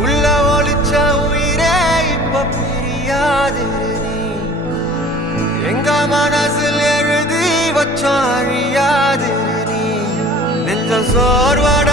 உள்ள ஒளிச்ச உயிரே இப்ப பிரியாதிரு நீ எங்க மனசில் எழுதி வச்சாழியாதிரு நீ நெஞ்ச சோர்வட